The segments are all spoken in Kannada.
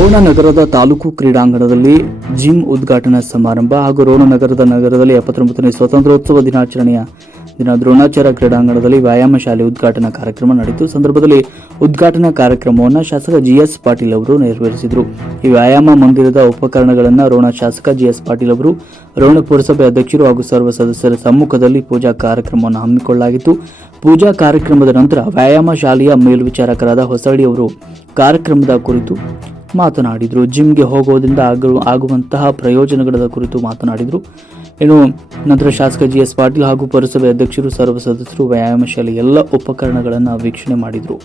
ರೋಣ ನಗರದ ತಾಲೂಕು ಕ್ರೀಡಾಂಗಣದಲ್ಲಿ ಜಿಮ್ ಉದ್ಘಾಟನಾ ಸಮಾರಂಭ ಹಾಗೂ ರೋಣ ನಗರದ ನಗರದಲ್ಲಿ ಎಪ್ಪತ್ತೊಂಬತ್ತನೇ ಸ್ವಾತಂತ್ರ್ಯೋತ್ಸವ ದಿನಾಚರಣೆಯ ದಿನ ದ್ರೋಣಾಚಾರ ಕ್ರೀಡಾಂಗಣದಲ್ಲಿ ವ್ಯಾಯಾಮ ಶಾಲೆ ಉದ್ಘಾಟನಾ ಕಾರ್ಯಕ್ರಮ ನಡೆಯಿತು. ಸಂದರ್ಭದಲ್ಲಿ ಉದ್ಘಾಟನಾ ಕಾರ್ಯಕ್ರಮವನ್ನು ಶಾಸಕ ಜಿಎಸ್ ಪಾಟೀಲ್ ಅವರು ನೆರವೇರಿಸಿದರು. ಈ ವ್ಯಾಯಾಮ ಮಂದಿರದ ಉಪಕರಣಗಳನ್ನು ರೋಣ ಶಾಸಕ ಜಿಎಸ್ ಪಾಟೀಲ್ ಅವರು, ರೋಣ ಪುರಸಭೆ ಅಧ್ಯಕ್ಷರು ಹಾಗೂ ಸರ್ವ ಸದಸ್ಯರ ಸಮ್ಮುಖದಲ್ಲಿ ಪೂಜಾ ಕಾರ್ಯಕ್ರಮವನ್ನು ಹಮ್ಮಿಕೊಳ್ಳಲಾಗಿತ್ತು. ಪೂಜಾ ಕಾರ್ಯಕ್ರಮದ ನಂತರ ವ್ಯಾಯಾಮ ಶಾಲೆಯ ಮೇಲ್ವಿಚಾರಕರಾದ ಹೊಸಳ್ಳಿ ಅವರು ಕಾರ್ಯಕ್ರಮದ ಕುರಿತು ಮಾತನಾಡಿದರು. ಜಿಮ್ಗೆ ಹೋಗೋದ್ರಿಂದ ಆಗಲು ಆಗುವಂತಹ ಪ್ರಯೋಜನಗಳ ಕುರಿತು ಮಾತನಾಡಿದರು. ಇನ್ನು ನಂತರ ಶಾಸಕ ಜಿ ಎಸ್ ಪಾಟೀಲ್ ಹಾಗೂ ಪುರಸಭೆ ಅಧ್ಯಕ್ಷರು, ಸರ್ವ ಸದಸ್ಯರು ವ್ಯಾಯಾಮ ಶಾಲೆ ಎಲ್ಲ ಉಪಕರಣಗಳನ್ನು ವೀಕ್ಷಣೆ ಮಾಡಿದರು.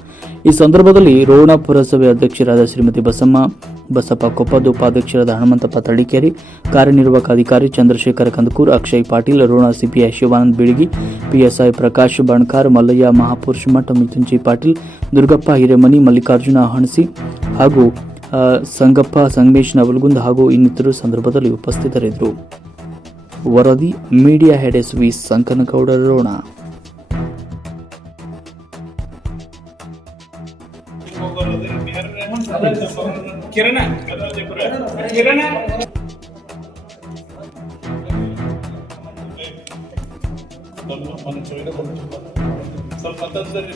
ಈ ಸಂದರ್ಭದಲ್ಲಿ ರೋಣ ಪುರಸಭೆ ಅಧ್ಯಕ್ಷರಾದ ಶ್ರೀಮತಿ ಬಸಮ್ಮ, ಬಸಪ್ಪ ಕೊಪ್ಪದ ಉಪಾಧ್ಯಕ್ಷರಾದ ಹನುಮಂತಪ್ಪ ತಳಿಕೇರಿ, ಕಾರ್ಯನಿರ್ವಾಹಕ ಅಧಿಕಾರಿ ಚಂದ್ರಶೇಖರ ಕಂದಕೂರ್, ಅಕ್ಷಯ್ ಪಾಟೀಲ್, ರೋಣ ಸಿಪಿಐ ಶಿವಾನಂದ್ ಬೀಳಗಿ, ಪಿಎಸ್ಐ ಪ್ರಕಾಶ್ ಬಣ್ಕಾರ್, ಮಲ್ಲಯ್ಯ ಮಹಾಪುರುಷ ಮಠ ಮಿಥುಂಜಿ ಪಾಟೀಲ್, ದುರ್ಗಪ್ಪ ಹಿರೇಮನಿ, ಮಲ್ಲಿಕಾರ್ಜುನ ಹಣಸಿ ಹಾಗೂ ಸಂಗಪ್ಪ, ಸಂಗಮೇಶ್ ನವಲ್ಗುಂದ್ ಹಾಗೂ ಇನ್ನಿತರು ಸಂದರ್ಭದಲ್ಲಿ ಉಪಸ್ಥಿತರಿದ್ದರು. ವರದಿ, ಮೀಡಿಯಾ ಹೆಡ್ ಎಸ್ ವಿ ಸಂಕನಗೌಡರೋಣ ಕಿರಣ ಕಿರಣ. ಸ್ವಲ್ಪ ಹತ್ತರಲ್ಲಿ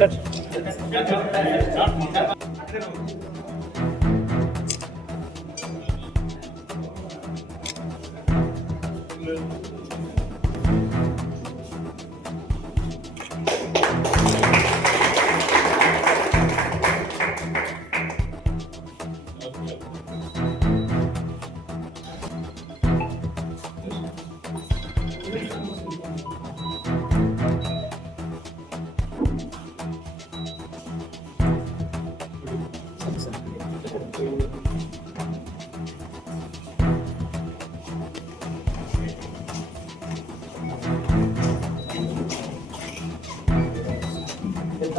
Stadt.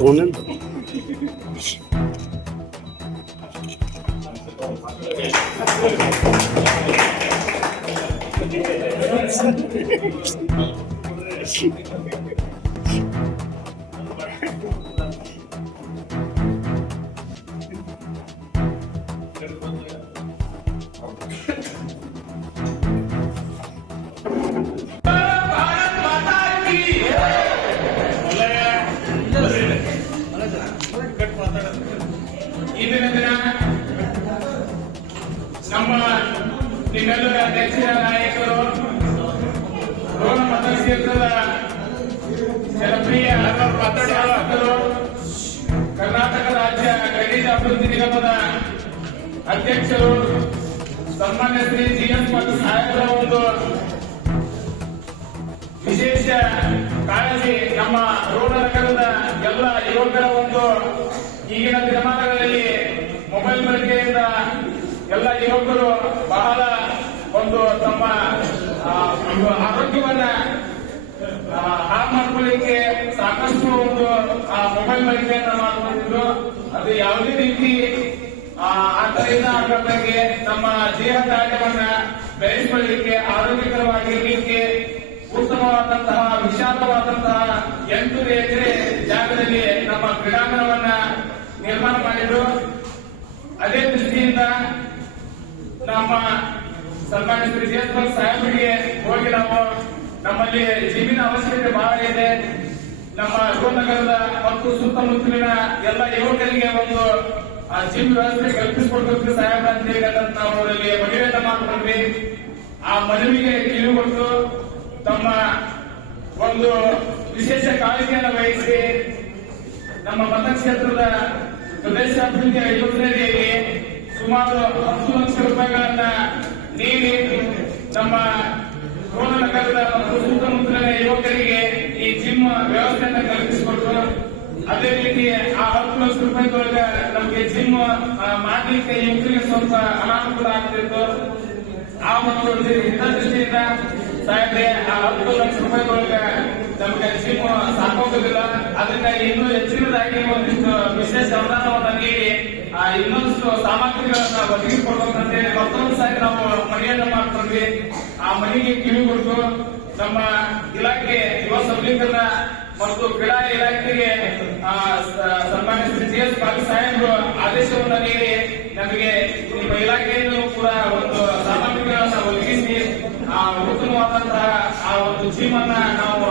Onun Thank you. ಇಂದಿನ ದಿನದ ನಮ್ಮ ನಿಮ್ಮೆಲ್ಲರ ಅಧ್ಯಕ್ಷರ ನಾಯಕರು ರೋಣ ಮತಕ್ಷೇತ್ರದ ಜನಪ್ರಿಯ ಹಲವಾರು ಕರ್ನಾಟಕ ರಾಜ್ಯ ಖನಿಜ ಅಭಿವೃದ್ಧಿ ನಿಗಮದ ಅಧ್ಯಕ್ಷರು ಸನ್ಮಾನ್ಯ ಶ್ರೀ ಜಿ ಮತ್ತು ಒಂದು ವಿಶೇಷ ಕಾಳಜಿ ನಮ್ಮ ರೋಣ ನಗರದ ಎಲ್ಲ ಯುವಕರ ಒಂದು ಈಗಿನ ದಿನಮಾನಗಳಲ್ಲಿ ಮೊಬೈಲ್ ಬಳಕೆಯಿಂದ ಎಲ್ಲ ಯುವಕರು ಬಹಳ ಒಂದು ತಮ್ಮ ಒಂದು ಆರೋಗ್ಯವನ್ನ ಹಾಳು ಮಾಡ್ಕೊಳ್ಳಿಕ್ಕೆ ಸಾಕಷ್ಟು ಒಂದು, ಆ ಮೊಬೈಲ್ ಬಳಕೆಯನ್ನ ಮಾಡ್ಕೊಂಡಿದ್ರು. ಅದು ಯಾವುದೇ ರೀತಿ ಆದ್ದರಿಂದ ಬಗ್ಗೆ ನಮ್ಮ ದೇಹ ಕಾರ್ಯವನ್ನ ಬೆಳೆಸಿಕೊಳ್ಳಲಿಕ್ಕೆ ಆರೋಗ್ಯಕರವಾಗಿರಲಿಕ್ಕೆ ಉತ್ತಮವಾದಂತಹ, ವಿಶಾಲವಾದಂತಹ ಎಂಟು ಎಕರೆ ಜಾಗದಲ್ಲಿ ನಮ್ಮ ಕ್ರೀಡಾಂಗಣವನ್ನ ನಿರ್ಮಾಣ ಮಾಡಿದ್ರು. ಅದೇ ದೃಷ್ಟಿಯಿಂದ ನಮ್ಮ ಸನ್ಮಾನ್ಯ ಶ್ರೀ ಜಯಸ್ವಾಮಿ ಸಾಹೇಬರಿಗೆ ಹೋಗಿ ನಾವು ನಮ್ಮಲ್ಲಿ ಜೀವಿನ ಅವಶ್ಯಕತೆ ಬಹಳ ಇದೆ. ನಮ್ಮ ಗೋನಗರದ ಮತ್ತು ಸುತ್ತಮುತ್ತಲಿನ ಎಲ್ಲ ಯುವಕರಿಗೆ ಒಂದು ಜಿಮ್ ವ್ಯವಸ್ಥೆ ಕಲ್ಪಿಸಿಕೊಡ್ಬೇಕು ಸಾಹೇಬ್ ಅಂತ ಹೇಳಿ ನಾವು ಅವರಲ್ಲಿ ಮನವಿಯನ್ನ ಮಾಡಿಕೊಂಡ್ವಿ. ಆ ಮನವಿಗೆ ಕಿವಿಗೊಟ್ಟು ತಮ್ಮ ಒಂದು ವಿಶೇಷ ಕಾಳಜಿಯನ್ನು ವಹಿಸಿ ನಮ್ಮ ಮತಕ್ಷೇತ್ರದ ಪ್ರದೇಶಾಭಿವೃದ್ಧಿ ಯೋಜನೆಯಲ್ಲಿ ಸುಮಾರು ಹತ್ತು ಲಕ್ಷ ರೂಪಾಯಿಗಳನ್ನ ನೀಡಿ ನಮ್ಮ ಕರ್ನಾಟಕದ ಮತ್ತು ಸುತ್ತಮುತ್ತಲಿನ ಯುವಕರಿಗೆ ಈ ಜಿಮ್ ವ್ಯವಸ್ಥೆಯನ್ನು ಕಲ್ಪಿಸಿಕೊಟ್ರು. ಅದೇ ರೀತಿ ಆ ಹತ್ತು ಲಕ್ಷ ರೂಪಾಯಿದೊಳಗೆ ನಮಗೆ ಜಿಮ್ ಮಾಡಲಿಕ್ಕೆ ಯುವಕರಿಗೆ ಸ್ವಲ್ಪ ಅನಾನುಕೂಲ ಆಗ್ತಿತ್ತು. ಆ ಒಂದು ಹಿತದೃಷ್ಟಿಯಿಂದ ಸಾಹೇಬ್ರೆ, ಆ ಹತ್ತು ಲಕ್ಷ ರೂಪಾಯಿದೊಳಗೆ ನಮಗೆ ಜಿಮ್ ಸಾಕೋಗುದಿಲ್ಲ. ಅದರಿಂದ ಇನ್ನೂ ಹೆಚ್ಚಿನದಾಗಿ ಒಂದಿಷ್ಟು ವಿಶೇಷ ಅನುದಾನವನ್ನು ನೀಡಿ, ಆ ಇನ್ನೊಂದಿಷ್ಟು ಸಾಮಗ್ರಿಗಳನ್ನ ಒದಗಿಸಿಕೊಡ್ಬೇಕಂತ ಮತ್ತೊಂದು ಸಾರಿ ನಾವು ಮನೆಯನ್ನ ಮಾಡ್ಕೊಂಡ್ವಿ. ಆ ಮನೆಗೆ ಕಿವಿಗೊಟ್ಟು ನಮ್ಮ ಇಲಾಖೆ ಯುವ ಸಬಲೀಕರಣ ಮತ್ತು ಕ್ರೀಡಾ ಇಲಾಖೆಗೆ ಸನ್ಮಾನ್ಯ ಶ್ರೀ ಜಿ ಎಸ್ ಪಾಲ್ ಸಾಹೇಬರು ಆದೇಶವನ್ನ ನೀಡಿ ನಮಗೆ ನಿಮ್ಮ ಇಲಾಖೆಯನ್ನು ಕೂಡ ಒಂದು ಸಾಮಗ್ರಿಗಳನ್ನ ಒದಗಿಸಿ, ಆ, ಉತ್ತಮವಾದಂತಹ ಆ ಒಂದು ಜೀವನ ನಾವು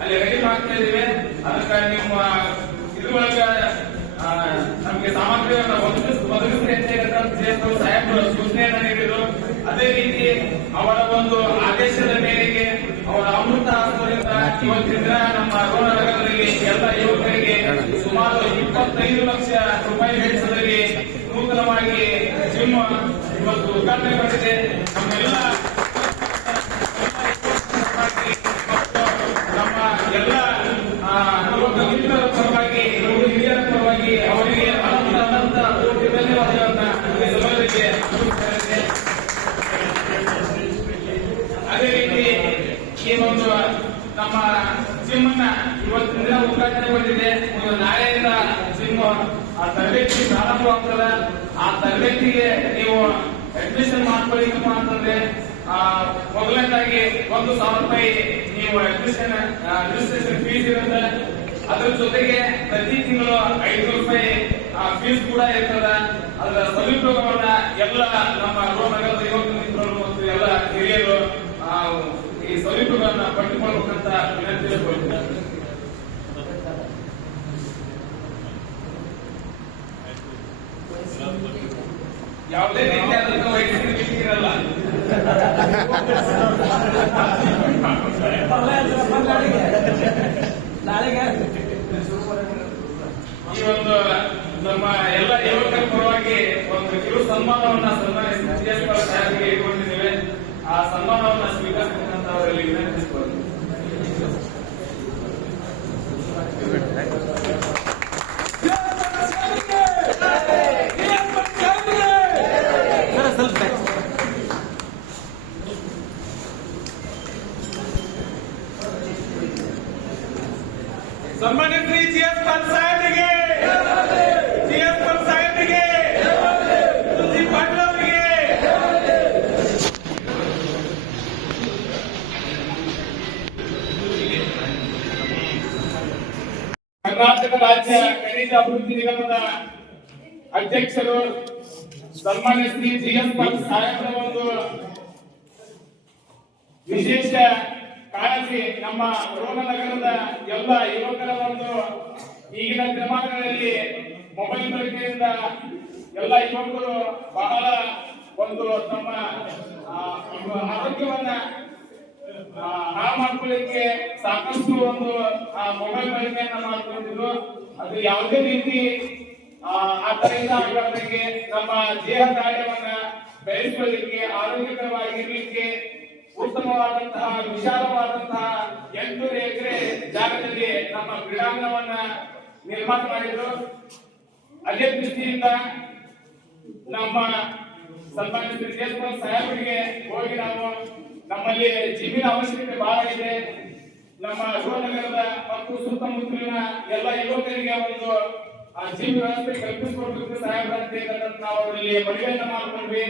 ಅಲ್ಲಿ ರೆಡಿ ಮಾಡ್ತಾ ಇದ್ದೀವಿ ಅದಕ್ಕೆ ನಿಮ್ಮ ಇದ್ರೊಳಗ ಆ, ನಮಗೆ ಸಾಮಗ್ರಿಗಳನ್ನ ಒದಗಿಸ್ ಒದಗಿಸ್ರಿ ಅಂತ ಹೇಳಿದ್ರೆ ಜಿ ಎಸ್ ಸಾಹೇಬರು ಸೂಚನೆಯನ್ನ ನೀಡಿದ್ರು ಅದೇ ರೀತಿ ಅವರ ಒಂದು ಆದೇಶದ ಮೇರೆಗೆ ಅವರ ಅಮೃತ ಹಸ್ತದಿಂದ ಇವತ್ತಿನ ದಿನ ನಮ್ಮ ರೋಣ ನಗರದಲ್ಲಿ ಎಲ್ಲ ಯುವಕರಿಗೆ ಸುಮಾರು ಇಪ್ಪತ್ತೈದು ಲಕ್ಷ ರೂಪಾಯಿ ವೆಚ್ಚದಲ್ಲಿ ನೂತನವಾಗಿ ಜಿಮ್ ನಮ್ಮೆಲ್ಲ ನಮ್ಮ ಎಲ್ಲ ಪರವಾಗಿ ಯುವ ಹಿರಿಯರ ಪರವಾಗಿ ಅವರಿಗೆ ಅನಂತ ಕೋಟಿ ಧನ್ಯವಾದಗಳನ್ನ. ಅದೇ ರೀತಿ ಈ ನಮ್ಮ ಜಿಮ್ ಅನ್ನ ಇವತ್ತಿನ ದಿನ ಉದ್ಘಾಟನೆಗೊಂಡಿದೆ ಒಂದು ಆ ತರಬೇತಿ ಪ್ರಾರಂಭವಾಗ್ತದೆ ಆ ತರಬೇತಿಗೆ ನೀವು ಅಡ್ಮಿಷನ್ ಮಾಡ್ಕೊಳ್ಳಿಕ್ಕಪ್ಪ ಅಂತಂದ್ರೆ ಮೊದಲನೇದಾಗಿ ಒಂದು ಸಾವಿರ ರೂಪಾಯಿ ನೀವು ಅಡ್ಮಿಷನ್ ರಿಜಿಸ್ಟ್ರೇಷನ್ ಫೀಸ್ ಇರುತ್ತೆ. ಅದ್ರ ಜೊತೆಗೆ ಪ್ರತಿ ತಿಂಗಳು ಐದು ರೂಪಾಯಿ ಫೀಸ್ ಕೂಡ ಇರ್ತದ. ಅದರ ಸದುಪಯೋಗವನ್ನ ಎಲ್ಲ ನಮ್ಮ ನಗರದ ಯುವಕ ಮಿತ್ರರು ಮತ್ತು ಎಲ್ಲ ಹಿರಿಯರು ಈ ಸದುಪಯೋಗವನ್ನ ಪಡೆದುಕೊಳ್ಬೇಕಂತ ವಿನಂತಿ ಯಾವುದೇ ರೀತಿಯಾದಂತ ವಯಸ್ಸಿನ ಮಿತಿ ಇರಲ್ಲ. ಈ ಒಂದು ನಮ್ಮ ಎಲ್ಲ ಯುವಕರ ಪರವಾಗಿ ಒಂದು ಕಿರು ಸನ್ಮಾನವನ್ನ ಸನ್ಮಾನಿಸಿ ಸಾಹೇಬರಿಗೆ ಇಟ್ಕೊಂಡಿದ್ದೇವೆ. ಆ ಸನ್ಮಾನವನ್ನ ಸ್ವೀಕರಿಸಬೇಕಂತ ಅವರಲ್ಲಿ ವಿನಂತಿಸಿಕೊಳ್ಳಿ ಸನ್ಮಾನ್ಯ ಶ್ರೀ ಜಿ ಎಸ್ ಪಲ್ ಸಾಹೇಬರಿಗೆ ಜಿ ಎಸ್ ಪಲ್ ಪಾಟೀಲ್ ಅವರಿಗೆ. ಕರ್ನಾಟಕ ರಾಜ್ಯ ಖನಿಜ ಅಭಿವೃದ್ಧಿ ನಿಗಮದ ಅಧ್ಯಕ್ಷರು ಸನ್ಮಾನ್ಯ ಶ್ರೀ ಜಿ ಎಸ್ ಸಾಹೇಬರ ಒಂದು ವಿಶೇಷ ಕಾಳಜಿ ನಮ್ಮ ರೋಗನಗರದ ಎಲ್ಲ ಯುವಕರ ಒಂದು ಈಗಿನ ದಿನಮಾನಗಳಲ್ಲಿ ಮೊಬೈಲ್ ಬಳಕೆಯಿಂದ ಎಲ್ಲ ಯುವಕರು ಬಹಳ ಒಂದು ತಮ್ಮ ಆರೋಗ್ಯವನ್ನ ಹಾಳು ಮಾಡ್ಕೊಳ್ಳಿಕ್ಕೆ ಸಾಕಷ್ಟು ಒಂದು ಮೊಬೈಲ್ ಬಳಕೆಯನ್ನ ಮಾಡ್ಕೊಂಡಿದ್ರು. ಅದು ಯಾವುದೇ ರೀತಿ ಆ, ತರದಿಂದ ನಮ್ಮ ದೇಹ ಕಾರ್ಯವನ್ನ ಬೆಳೆಸ್ಕೊಳ್ಳಿಕ್ಕೆ ಆರೋಗ್ಯಕರವಾಗಿರ್ಲಿಕ್ಕೆ ಉತ್ತಮವಾದಂತಹ, ವಿಶಾಲವಾದಂತಹ ಎಂಟೂರು ಎಕರೆ ಜಾಗದಲ್ಲಿ ನಮ್ಮ ಕ್ರೀಡಾಂಗಣವನ್ನ ನಿರ್ಮಾಣ ಮಾಡಿದ್ರು. ಅದೇ ದೃಷ್ಟಿಯಿಂದ ನಮ್ಮ ಸನ್ಮಾನ್ಯ ಜಯಸ್ವಾಮಿ ಸಾಹೇಬರಿಗೆ ಹೋಗಿ ನಾವು ನಮ್ಮಲ್ಲಿ ಜಮೀನ ಅವಶ್ಯಕತೆ ಬಹಳ ಇದೆ. ನಮ್ಮ ಶಿವನಗರದ ಮತ್ತು ಸುತ್ತಮುತ್ತಲಿನ ಎಲ್ಲ ಯುವಕರಿಗೆ ಒಂದು, ಆ ಜಿಮ್ ವ್ಯವಸ್ಥೆ ಕಲ್ಪಿಸಿಕೊಡ್ಬೇಕು ಬರುತ್ತೆ ಅಂತ ನಾವು ಅವರಲ್ಲಿ ಮನವಿಯನ್ನ ಮಾಡಿಕೊಂಡ್ವಿ.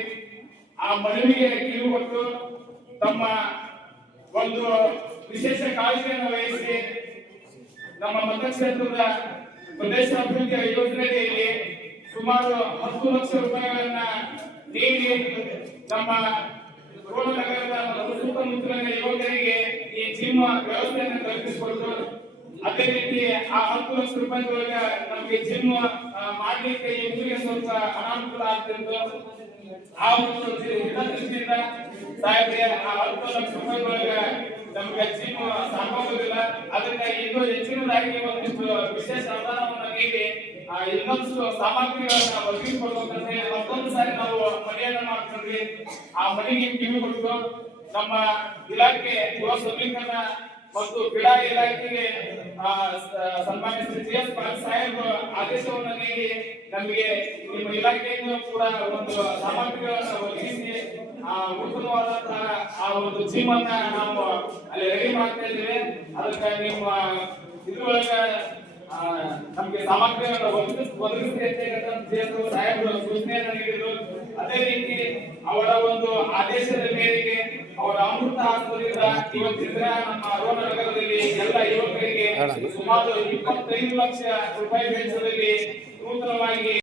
ಆ ಮನವಿಗೆ ಕಿವಿ ಕೊಟ್ಟು ತಮ್ಮ ಒಂದು ವಿಶೇಷ ಕಾಳಜಿಯನ್ನು ವಹಿಸಿ ನಮ್ಮ ಮತಕ್ಷೇತ್ರದ ಪ್ರದೇಶ ಅಭಿವೃದ್ಧಿ ಯೋಜನೆಯಲ್ಲಿ ಸುಮಾರು ಹತ್ತು ಲಕ್ಷ ರೂಪಾಯಿಗಳನ್ನ ನೀಡಿ ನಮ್ಮ ರೋಣ ನಗರದ ಮತ್ತು ಸುತ್ತಮುತ್ತಲಿನ ಯುವಕರಿಗೆ ಈ ಜಿಮ್ ವ್ಯವಸ್ಥೆಯನ್ನು ಕಲ್ಪಿಸಿಕೊಟ್ಟು ಅದೇ ರೀತಿ ಆ ಹತ್ತು ಲಕ್ಷ ರೂಪಾಯಿ ನಮಗೆ ಜಿಮ್ ಮಾಡಲಿಕ್ಕೆ ಇಬ್ಬರಿಗೆ ಸ್ವಲ್ಪ ಅನಾನುಕೂಲ ಆಗ್ತಿತ್ತು. ಆ ಒಂದು ಹಿತದೃಷ್ಟಿಯಿಂದ ಸಾಹೇಬ್ರೆ, ಆ ಹತ್ತು ಲಕ್ಷ ರೂಪಾಯಿದೊಳಗೆ ನಮಗೆ ಜಿಮ್ ಸಾಕಾಗೋದಿಲ್ಲ. ಅದನ್ನ ಇನ್ನೂ ಹೆಚ್ಚಿನದಾಗಿ ವಿಶೇಷ ಅನುದಾನವನ್ನ ಆ ಇನ್ನೊಂದು ಸಾಮಗ್ರಿಗಳನ್ನ ಒದಗಿಸಿಕೊಡ್ಬೇಕಂತ ಹೇಳಿ ಮತ್ತೊಂದು ಸಾರಿ ನಾವು ಮನೆಯನ್ನ ಮಾಡ್ಕೊಂಡ್ವಿ. ಆ ಮನೆಗೆ ಕಿವಿ ಕೊಟ್ಟು ನಮ್ಮ ಇಲಾಖೆ ಯುವ ಸಬಲೀಕರಣ ಮತ್ತು ಕ್ರೀಡಾ ಇಲಾಖೆಗೆ ಆ, ಸ- ಸನ್ಮಾನ್ಯ ಶ್ರೀ ಜಿ ಎಸ್ ಪಾಲ್ ಸಾಹೇಬ್ ಆದೇಶವನ್ನು ನೀಡಿ ನಮಗೆ ನಿಮ್ಮ ಇಲಾಖೆಯಿಂದ ಕೂಡ ಒಂದು ಸಾಮಗ್ರಿಗಳನ್ನು ಒದಗಿಸಿ ಆ ಉತ್ತಮವಾದಂತಹ ಆ ಒಂದು ಜಿಮ್ ಅನ್ನ ನಾವು ಅಲ್ಲಿ ರೆಡಿ ಮಾಡ್ತಾ ಇದ್ದೇವೆ. ಅದಕ್ಕೆ ನಿಮ್ಮ ಇದ್ರೊಳಗ ನಮಗೆ ಸಾಮಗ್ರಿಗಳನ್ನು ಒದಗಿಸ್ ಅಂತ ಸೂಚನೆಯನ್ನು ನೀಡಿದ್ರು. ಅದೇ ರೀತಿ ಅವರ ಒಂದು ಆದೇಶದ ಮೇರೆಗೆ ಅವರ ಅಮೃತ ಹಸ್ತದಿಂದ ಇವತ್ತಿನ ನಮ್ಮ ರೋಣ ಎಲ್ಲ ಯುವಕರಿಗೆ ಸುಮಾರು ಇಪ್ಪತ್ತೈದು ಲಕ್ಷ ರೂಪಾಯಿ ವೆಚ್ಚದಲ್ಲಿ ನೂತನವಾಗಿ